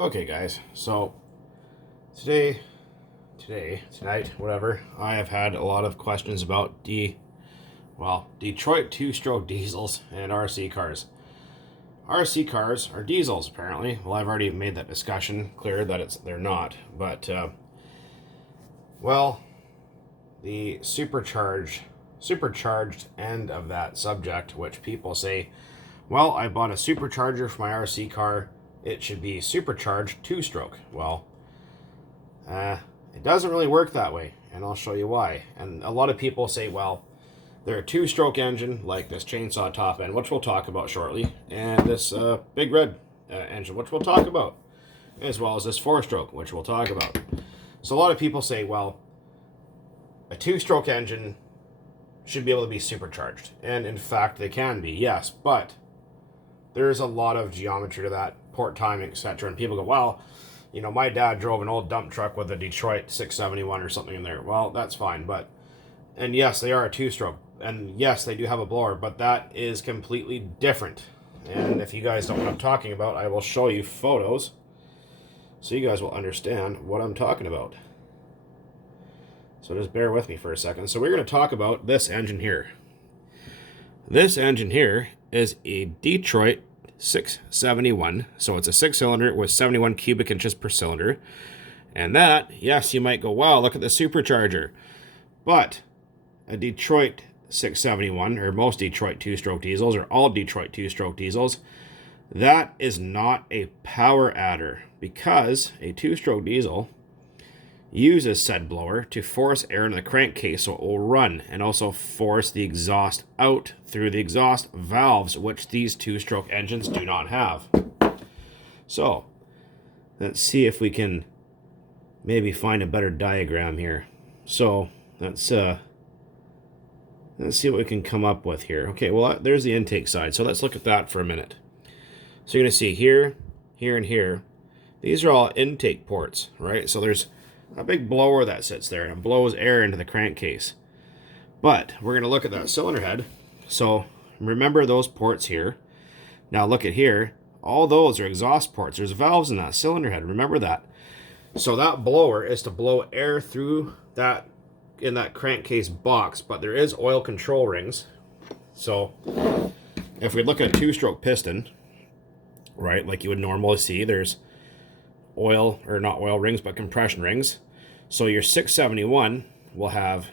Okay, guys, so tonight, whatever, I have had a lot of questions about Detroit two-stroke diesels and RC cars. RC cars are diesels, apparently. Well, I've already made that discussion clear that they're not, but the supercharged end of that subject, which people say, well, I bought a supercharger for my RC car, it should be supercharged two-stroke. Well, it doesn't really work that way, and I'll show you why. And a lot of people say, well, they're a two-stroke engine, like this chainsaw top end, which we'll talk about shortly, and this big red engine, which we'll talk about, as well as this four-stroke, which we'll talk about. So a lot of people say, well, a two-stroke engine should be able to be supercharged, and in fact they can be, yes, but there's a lot of geometry to that, port timing, etc. And people go, well, you know, my dad drove an old dump truck with a Detroit 671 or something in there. Well, that's fine, and yes, they are a two-stroke, and yes, they do have a blower, but that is completely different. And if you guys don't know what I'm talking about, I will show you photos so you guys will understand what I'm talking about. So just bear with me for a second. So we're going to talk about this engine here. This engine here is a Detroit 671. So it's a 6-cylinder with 71 cubic inches per cylinder. And that, yes, you might go, wow, look at the supercharger. But a Detroit 671, or most Detroit two-stroke diesels, or all Detroit two-stroke diesels, that is not a power adder, because a two-stroke diesel uses said blower to force air into the crankcase so it will run, and also force the exhaust out through the exhaust valves, which these two-stroke engines do not have. So let's see if we can maybe find a better diagram here. So let's see what we can come up with here. Okay, well, there's the intake side, so let's look at that for a minute. So you're going to see here, here, and here, these are all intake ports, right? So there's a big blower that sits there, and it blows air into the crankcase. But we're going to look at that cylinder head. So remember those ports here. Now look at here. All those are exhaust ports. There's valves in that cylinder head. Remember that. So that blower is to blow air through that in that crankcase box, but there is oil control rings. So if we look at a two-stroke piston, right, like you would normally see, there's oil, or not oil rings, but compression rings. So your 671 will have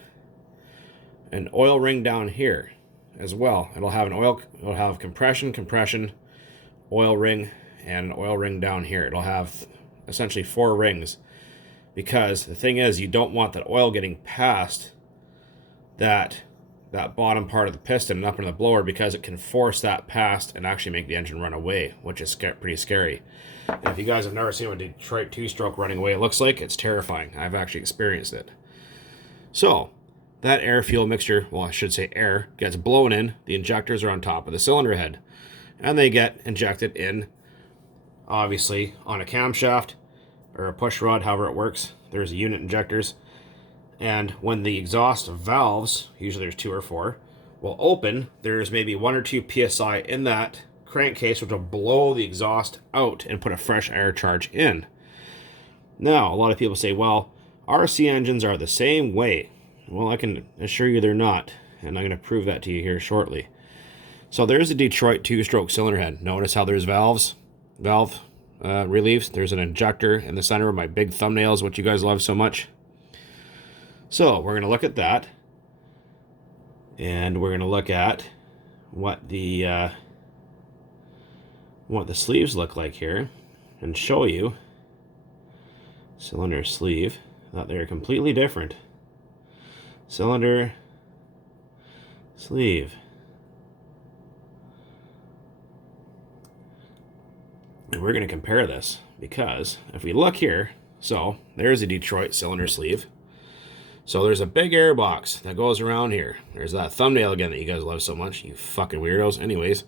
an oil ring down here as well. It'll have compression, oil ring, and an oil ring down here. It'll have essentially 4 rings, because the thing is, you don't want that oil getting past that bottom part of the piston and up into the blower, because it can force that past and actually make the engine run away, which is pretty scary. And if you guys have never seen what a Detroit two-stroke running away looks like, it's terrifying. I've actually experienced it. So that air-fuel mixture, well, I should say air, gets blown in. The injectors are on top of the cylinder head, and they get injected in, obviously, on a camshaft or a push rod, however it works. There's unit injectors. And when the exhaust valves, usually there's 2 or 4, will open, there's maybe 1 or 2 psi in that crankcase, which will blow the exhaust out and put a fresh air charge in. Now, a lot of people say, well, RC engines are the same way. Well, I can assure you they're not, and I'm going to prove that to you here shortly. So there's a Detroit two-stroke cylinder head. Notice how there's valve reliefs. There's an injector in the center of my big thumbnails, which you guys love so much. So we're going to look at that, and we're going to look at what the sleeves look like here, and show you cylinder sleeve, that they're completely different. Cylinder sleeve. And we're going to compare this, because if we look here, so there's a Detroit cylinder sleeve. So there's a big air box that goes around here. There's that thumbnail again that you guys love so much, you fucking weirdos. Anyways,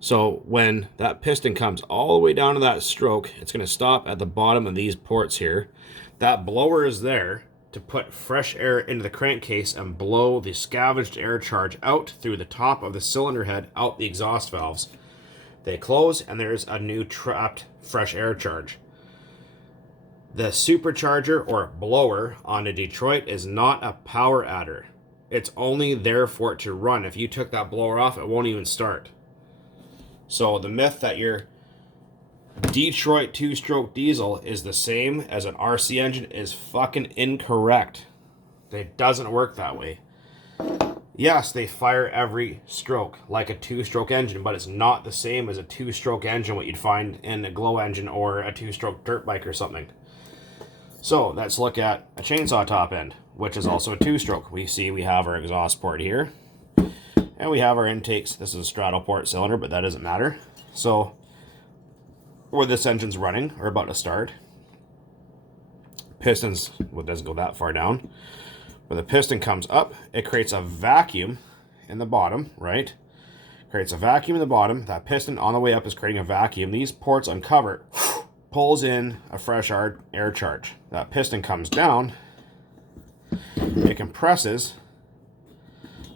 so when that piston comes all the way down to that stroke, it's going to stop at the bottom of these ports here. That blower is there to put fresh air into the crankcase and blow the scavenged air charge out through the top of the cylinder head, out the exhaust valves. They close, and there's a new trapped fresh air charge. The supercharger or blower on a Detroit is not a power adder. It's only there for it to run. If you took that blower off, it won't even start. So the myth that your Detroit 2-stroke diesel is the same as an RC engine is fucking incorrect. It doesn't work that way. Yes, they fire every stroke like a 2-stroke engine, but it's not the same as a 2-stroke engine, what you'd find in a glow engine or a 2-stroke dirt bike or something. So let's look at a chainsaw top end, which is also a 2-stroke. We have our exhaust port here, and we have our intakes. This is a straddle port cylinder, but that doesn't matter. So where this engine's running or about to start, pistons, well, it doesn't go that far down. When the piston comes up, it creates a vacuum in the bottom, right? Creates a vacuum in the bottom. That piston on the way up is creating a vacuum. These ports uncover, pulls in a fresh air charge. That piston comes down, it compresses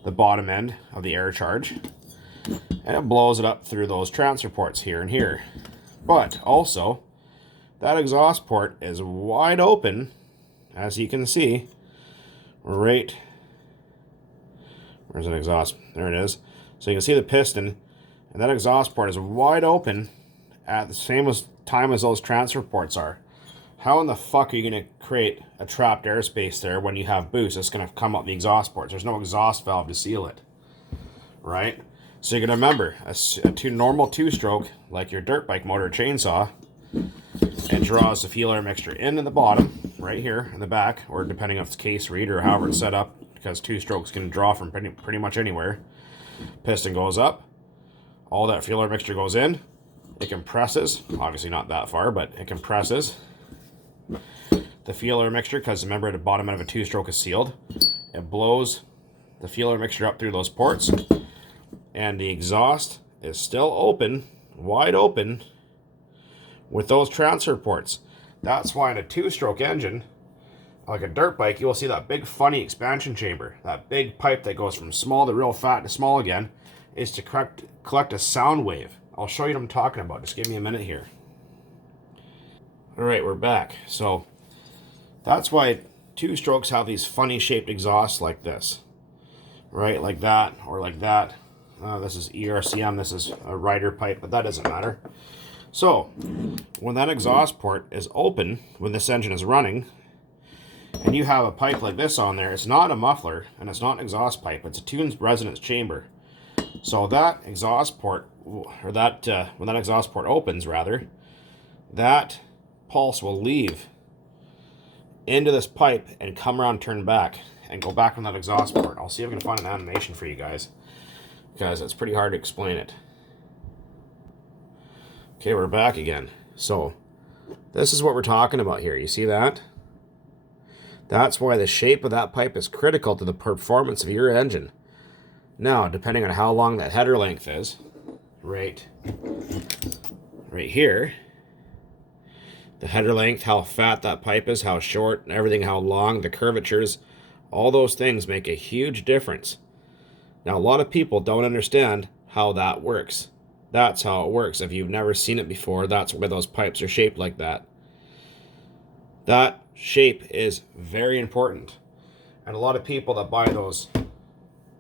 the bottom end of the air charge, and it blows it up through those transfer ports here and here. But also, that exhaust port is wide open, as you can see, right. Where's an exhaust? There it is. So you can see the piston, and that exhaust port is wide open at the same time as those transfer ports are. How in the fuck are you going to create a trapped airspace there when you have boost that's going to come up the exhaust ports? There's no exhaust valve to seal it, right? So you're going to remember, a normal 2-stroke, like your dirt bike motor chainsaw, it draws the fuel air mixture into the bottom, right here in the back, or depending on if it's case read or however it's set up, because 2-strokes can draw from pretty much anywhere. Piston goes up, all that fuel air mixture goes in, it compresses, obviously not that far, but it compresses the fuel air mixture, because remember the bottom end of a 2-stroke is sealed. It blows the fuel air mixture up through those ports, and the exhaust is still open, wide open, with those transfer ports. That's why in a 2-stroke engine, like a dirt bike, you will see that big funny expansion chamber. That big pipe that goes from small to real fat to small again is to collect a sound wave. I'll show you what I'm talking about. Just give me a minute here. Alright, we're back. So that's why 2-strokes have these funny shaped exhausts like this. Right, like that, or like that. This is ERCM, this is a rider pipe, but that doesn't matter. So, when that exhaust port is open, when this engine is running, and you have a pipe like this on there, it's not a muffler, and it's not an exhaust pipe, it's a tuned resonance chamber. So that exhaust port, or that, when that exhaust port opens, rather, that pulse will leave into this pipe and come around, turn back, and go back on that exhaust port. I'll see if I can find an animation for you guys, because it's pretty hard to explain it. Okay, we're back again. So, this is what we're talking about here. You see that? That's why the shape of that pipe is critical to the performance of your engine. Now, depending on how long that header length is, right here, the header length, how fat that pipe is, how short, everything, how long, the curvatures, all those things make a huge difference. Now, a lot of people don't understand how that works. That's how it works. If you've never seen it before, that's why those pipes are shaped like that. That shape is very important. And a lot of people that buy those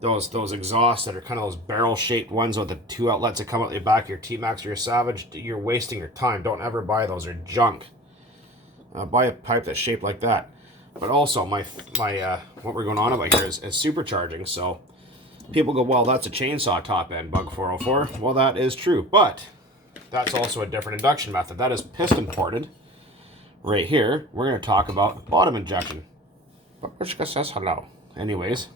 exhausts that are kind of those barrel-shaped ones with the 2 outlets that come out the back of your T-Max or your Savage, you're wasting your time. Don't ever buy those. They're junk. Buy a pipe that's shaped like that. But also, what we're going on about here is supercharging. So people go, well, that's a chainsaw top end, Bug 404. Well, that is true, but that's also a different induction method. That is piston ported. Right here, we're going to talk about bottom injection. But Rishka says hello. Anyways,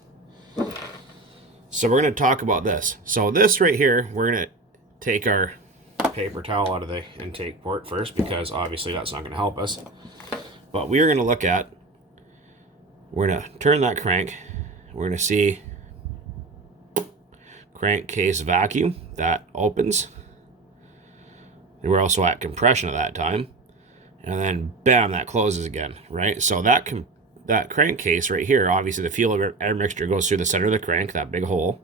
so we're going to talk about this. So this right here, we're going to take our paper towel out of the intake port first, because obviously that's not going to help us. But we are going to look at, we're going to turn that crank. We're going to see crankcase vacuum, that opens. And we're also at compression at that time. And then bam, that closes again, right? So that crankcase right here, obviously the fuel air mixture goes through the center of the crank, that big hole.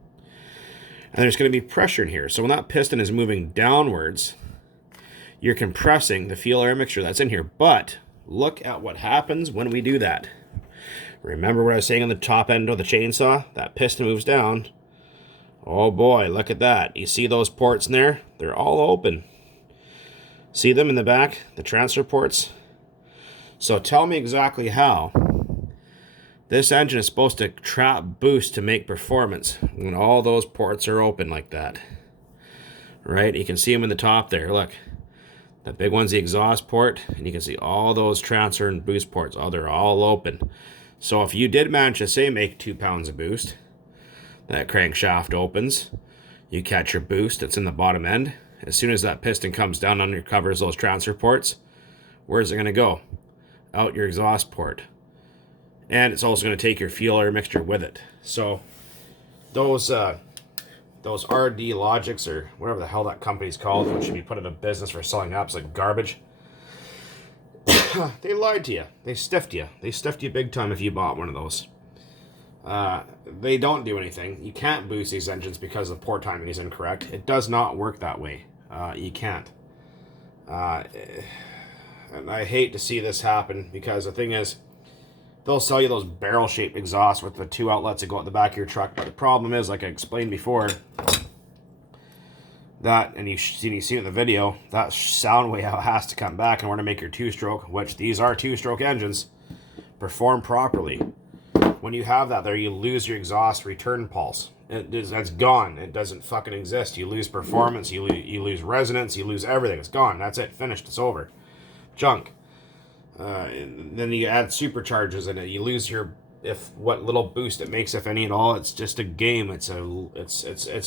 And there's going to be pressure in here. So when that piston is moving downwards, you're compressing the fuel air mixture that's in here. But look at what happens when we do that. Remember what I was saying on the top end of the chainsaw? That piston moves down. Oh boy, look at that. You see those ports in there? They're all open. See them in the back? The transfer ports? So tell me exactly how this engine is supposed to trap boost to make performance when all those ports are open like that. Right? You can see them in the top there. Look. That big one's the exhaust port, and you can see all those transfer and boost ports. Oh, they're all open. So if you did manage to, say, make 2 pounds of boost, that crankshaft opens, you catch your boost that's in the bottom end. As soon as that piston comes down and covers those transfer ports, where's it going to go? Out your exhaust port. And it's also going to take your fuel air mixture with it. So those RD Logics, or whatever the hell that company's called, which should be put into business for selling apps like garbage, they lied to you. They stiffed you. They stiffed you big time if you bought one of those. They don't do anything. You can't boost these engines because the port timing is incorrect. It does not work that way. You can't. And I hate to see this happen, because the thing is, they'll sell you those barrel-shaped exhausts with the 2 outlets that go at the back of your truck. But the problem is, like I explained before, that, and you've seen it in the video, that sound wave has to come back in order to make your 2-stroke, which these are 2-stroke engines, perform properly. When you have that there, you lose your exhaust return pulse. That's gone. It doesn't fucking exist. You lose performance, you lose resonance, you lose everything. It's gone. That's it. Finished. It's over. Junk. Then you add superchargers in it. You lose your, if what little boost it makes, if any at all. It's just a game. It's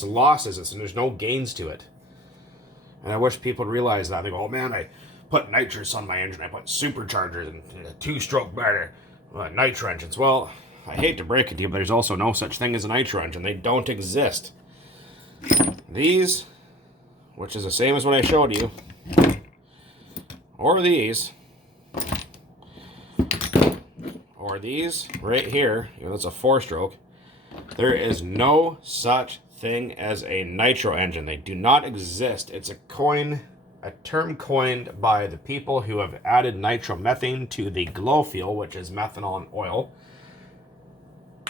losses. There's no gains to it. And I wish people would realize that. They go, oh man, I put nitrous on my engine. I put superchargers and a 2-stroke better nitro engines. Well, I hate to break it to you, but there's also no such thing as a nitro engine. They don't exist. These, which is the same as what I showed you, or these, or these right here, that's a 4-stroke. There is no such thing as a nitro engine. They do not exist. It's a term coined by the people who have added nitromethane to the glow fuel, which is methanol and oil,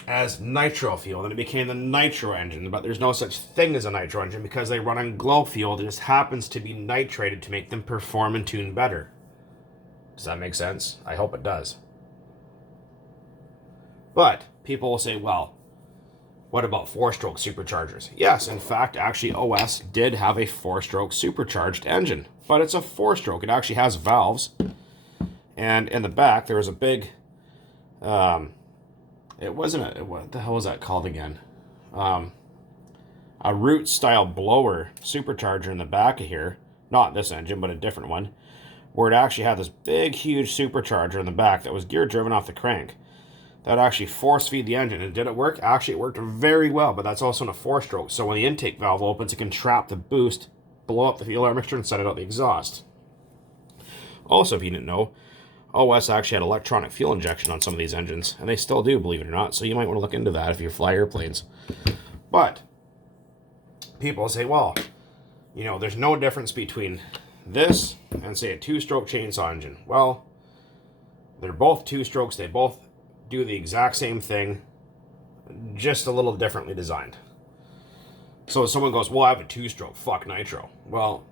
as nitro fuel. Then it became the nitro engine, but there's no such thing as a nitro engine because they run on glow fuel that just happens to be nitrated to make them perform and tune better. Does that make sense? I hope it does. But people will say, well, what about 4-stroke superchargers? Yes, in fact, actually OS did have a 4-stroke supercharged engine, but it's a 4-stroke. It actually has valves, and in the back there was a big, what the hell was that called again? A root style blower supercharger in the back of here, not this engine, but a different one, where it actually had this big, huge supercharger in the back that was gear driven off the crank. That actually force feed the engine. And did it work? Actually, it worked very well, but that's also in a 4-stroke. So when the intake valve opens, it can trap the boost, blow up the fuel air mixture, and set it out the exhaust. Also, if you didn't know, OS actually had electronic fuel injection on some of these engines, and they still do, believe it or not. So you might want to look into that if you fly airplanes. But people say, well, there's no difference between this and, say, a 2-stroke chainsaw engine. Well, they're both 2-strokes. They both do the exact same thing, just a little differently designed. So if someone goes, well, I have a 2-stroke, fuck nitro. Well,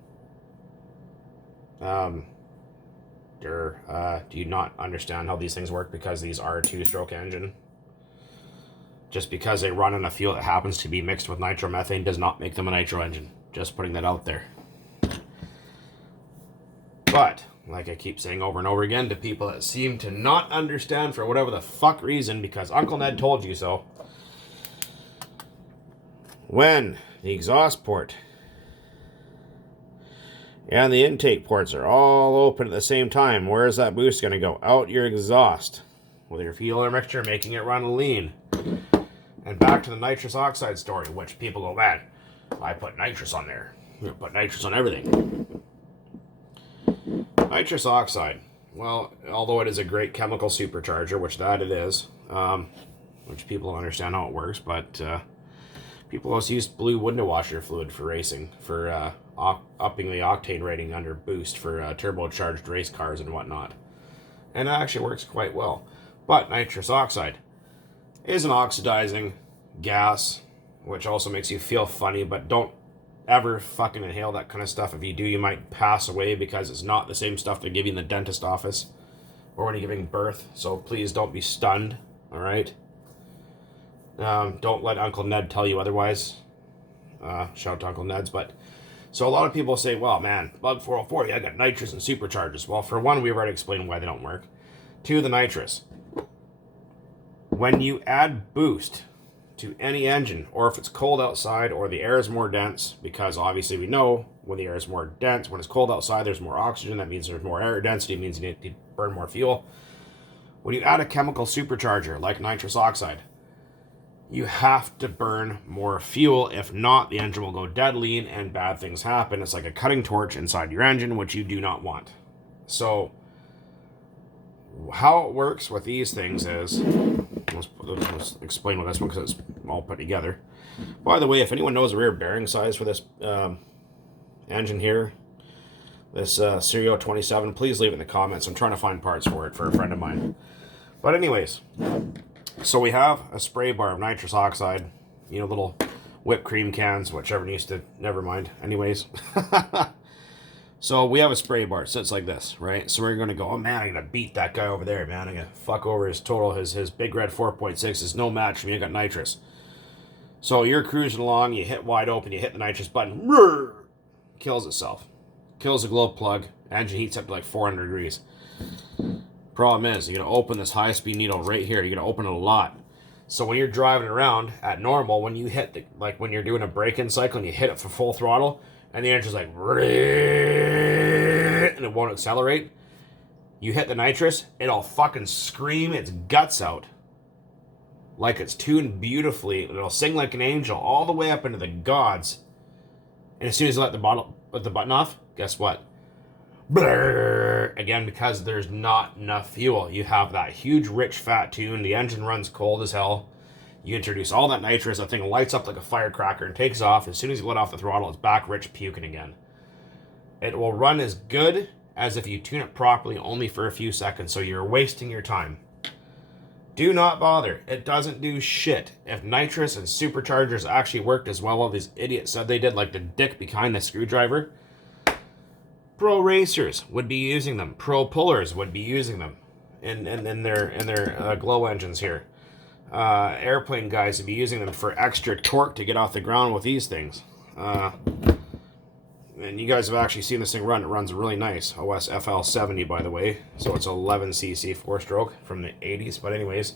do you not understand how these things work because these are a 2-stroke engine? Just because they run on a fuel that happens to be mixed with nitromethane does not make them a nitro engine. Just putting that out there. But like I keep saying over and over again to people that seem to not understand for whatever the fuck reason, because Uncle Ned told you so. When the exhaust port and the intake ports are all open at the same time, where is that boost going to go? Out your exhaust with your fuel air mixture, making it run lean. And back to the nitrous oxide story, which people go, man, I put nitrous on there. I put nitrous on everything. Nitrous oxide, well, although it is a great chemical supercharger, which that it is, which people don't understand how it works, but people also use blue window washer fluid for racing, for upping the octane rating under boost for turbocharged race cars and whatnot. and it actually works quite well. But nitrous oxide is an oxidizing gas, which also makes you feel funny, but don't ever fucking inhale that kind of stuff. If you do, you might pass away because it's not the same stuff they give you in the dentist office or when you're giving birth. So please don't be stunned, all right? Don't let Uncle Ned tell you otherwise. Shout out to Uncle Ned's. But so a lot of people say, well, man, Bug 404, I got nitrous and superchargers. Well, for one, we've already explained why they don't work. Two, the nitrous. When you add boost to any engine, or if it's cold outside or the air is more dense, because obviously we know when the air is more dense, when it's cold outside, there's more oxygen. That means there's more air density, means you need to burn more fuel. When you add a chemical supercharger like nitrous oxide, you have to burn more fuel. If not, the engine will go dead lean and bad things happen. It's like a cutting torch inside your engine, which you do not want. So how it works with these things is, let's explain with this one because it's all put together. By the way, if anyone knows the rear bearing size for this engine here, this Serio 27, please leave it in the comments. I'm trying to find parts for it for a friend of mine. But anyways, so we have a spray bar of nitrous oxide, you know, little whipped cream cans, whichever needs to, never mind. Anyways, so we have a spray bar, sits like this, right? So we're going to go, oh man, I'm going to beat that guy over there, man. I'm going to fuck over his total, his big red 4.6 is no match for me. I got nitrous. So you're cruising along, you hit wide open, you hit the nitrous button, kills itself. Kills the glow plug, engine heats up to like 400 degrees. Problem is, you're going to open this high-speed needle right here. You're going to open it a lot. So when you're driving around at normal, when you hit, the, like when you're doing a break-in cycle and you hit it for full throttle, and the engine's like, and it won't accelerate, you hit the nitrous, it'll fucking scream its guts out. Like it's tuned beautifully. It'll sing like an angel all the way up into the gods. And as soon as you let the button off, guess what? Brrr. Again, because there's not enough fuel. You have that huge, rich, fat tune. The engine runs cold as hell. You introduce all that nitrous. That thing lights up like a firecracker and takes off. As soon as you let off the throttle, it's back rich, puking again. It will run as good as if you tune it properly only for a few seconds, so you're wasting your time. Do not bother. It doesn't do shit. If nitrous and superchargers actually worked as well as these idiots said they did, like the dick behind the screwdriver, pro racers would be using them. Pro pullers would be using them in their glow engines here. Airplane guys would be using them for extra torque to get off the ground with these things. And you guys have actually seen this thing run. It runs really nice. OS FL70, by the way. So it's 11cc 4-stroke from the 80s. But anyways,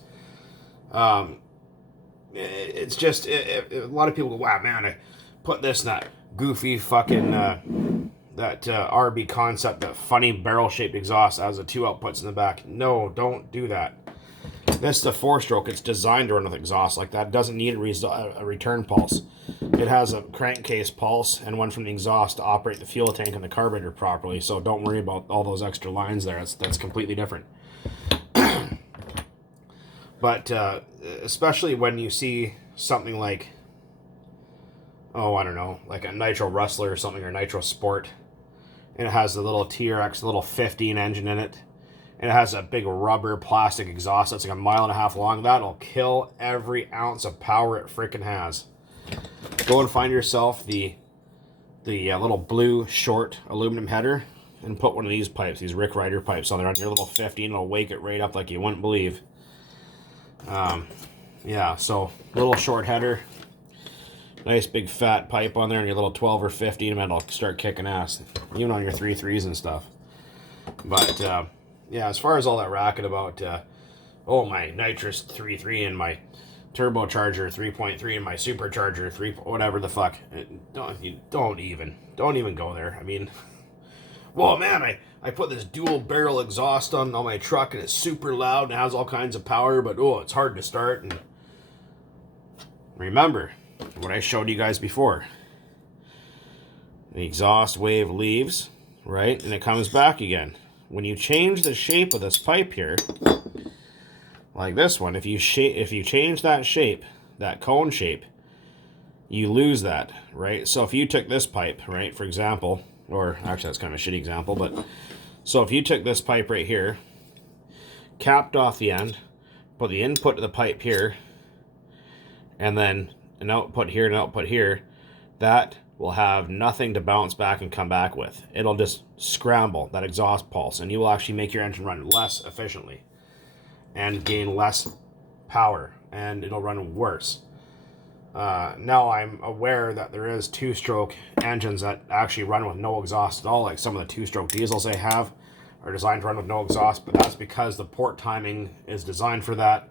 it's just, a lot of people go, wow, man, I put this in that goofy fucking, that RB concept, that funny barrel-shaped exhaust as the two outputs in the back. No, don't do that. This is a 4-stroke. It's designed to run with exhaust like that. It doesn't need a return pulse. It has a crankcase pulse and one from the exhaust to operate the fuel tank and the carburetor properly. So don't worry about all those extra lines there. That's completely different. But especially when you see something like, oh, I don't know, like a Nitro Rustler or something, or Nitro Sport, and it has the little TRX, little 15 engine in it, and it has a big rubber plastic exhaust that's like 1.5 miles long. That'll kill every ounce of power it freaking has. Go and find yourself the little blue short aluminum header and put one of these pipes, these Rick Ryder pipes, on there on your little 15. It'll wake it right up like you wouldn't believe. Yeah, so little short header, nice big fat pipe on there, and your little 12 or 15, and it'll start kicking ass, even on your 3.3s and stuff. But yeah, as far as all that racket about, oh, my nitrous 3.3 and my turbocharger 3.3 and my supercharger 3, whatever the fuck, don't even go there. I mean, well, man, I put this dual barrel exhaust on my truck, and it's super loud and it has all kinds of power, but oh, it's hard to start. And remember what I showed you guys before. The exhaust wave leaves, right, and it comes back again. When you change the shape of this pipe here, like this one, if you change that shape, that cone shape, you lose that, right? So if you took this pipe, right, for example, or actually that's kind of a shitty example, but so if you took this pipe right here capped off the end, put the input to the pipe here, and then an output here and an output here, that will have nothing to bounce back and come back with. It'll just scramble that exhaust pulse, and you will actually make your engine run less efficiently and gain less power, and it'll run worse. Now I'm aware that there is two-stroke engines that actually run with no exhaust at all, like some of the two-stroke diesels they have are designed to run with no exhaust, but that's because the port timing is designed for that.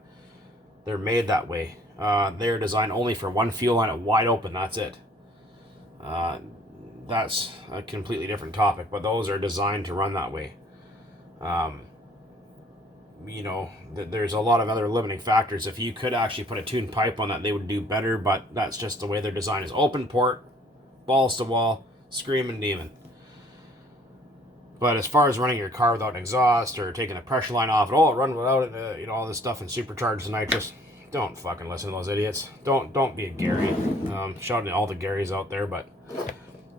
They're made that way. They're designed only for one fuel line, wide open, that's it. That's a completely different topic, but those are designed to run that way. You know, there's a lot of other limiting factors. If you could actually put a tuned pipe on that, they would do better, but that's just the way their design is. Open port, balls to wall, screaming demon. But as far as running your car without an exhaust or taking the pressure line off, run without it, you know, all this stuff and Superchargers and Nitrous, don't fucking listen to those idiots. Don't be a Gary. Shouting at all the Garys out there, but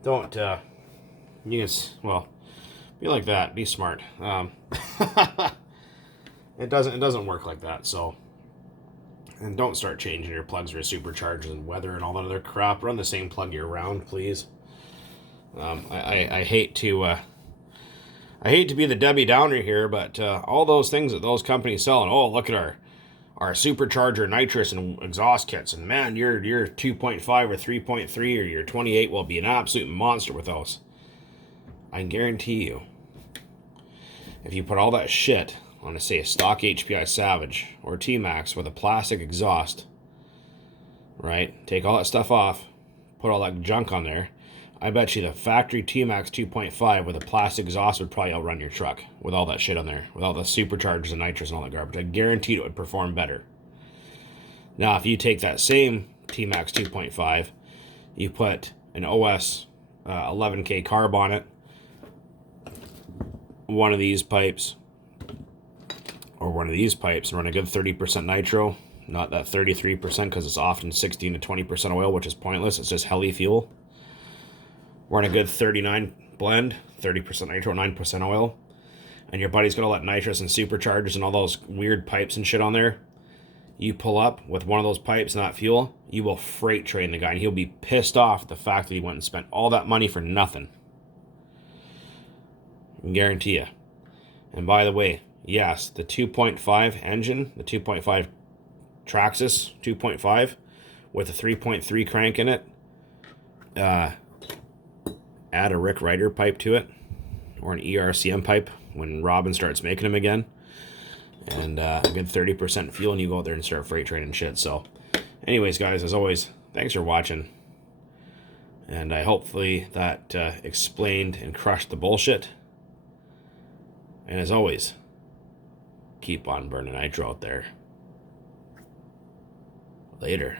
don't, you can, well, be like that. Be smart. It doesn't work like that, so. And don't start changing your plugs for superchargers and weather and all that other crap. Run the same plug year round, please. I hate to be the Debbie Downer here, but all those things that those companies sell, and oh, look at our supercharger nitrous and exhaust kits, and man, your 2.5 or 3.3 or your 28 will be an absolute monster with those. I can guarantee you, if you put all that shit on, say, a stock HPI Savage or T-Max with a plastic exhaust, right? Take all that stuff off, put all that junk on there. I bet you the factory T-Max 2.5 with a plastic exhaust would probably outrun your truck with all that shit on there, with all the superchargers and nitrous and all that garbage. I guarantee it would perform better. Now, if you take that same T-Max 2.5, you put an OS 11K carb on it, one of these pipes, or one of these pipes, and run a good 30% nitro, not that 33% because it's often 16 to 20% oil, which is pointless. It's just heli fuel. Run a good 39 blend, 30% nitro, 9% oil, and your buddy's got all that nitrous and superchargers and all those weird pipes and shit on there. You pull up with one of those pipes and that fuel, you will freight train the guy, and he'll be pissed off at the fact that he went and spent all that money for nothing. I can guarantee you. And by the way, yes, the 2.5 engine, the 2.5 Traxxas 2.5 with a 3.3 crank in it, add a Rick Ryder pipe to it, or an ERCM pipe when Robin starts making them again, and a good 30% fuel, and you go out there and start freight training shit. So anyways, guys, as always, thanks for watching, and I hopefully that explained and crushed the bullshit. And as always, keep on burning nitro out there. Later.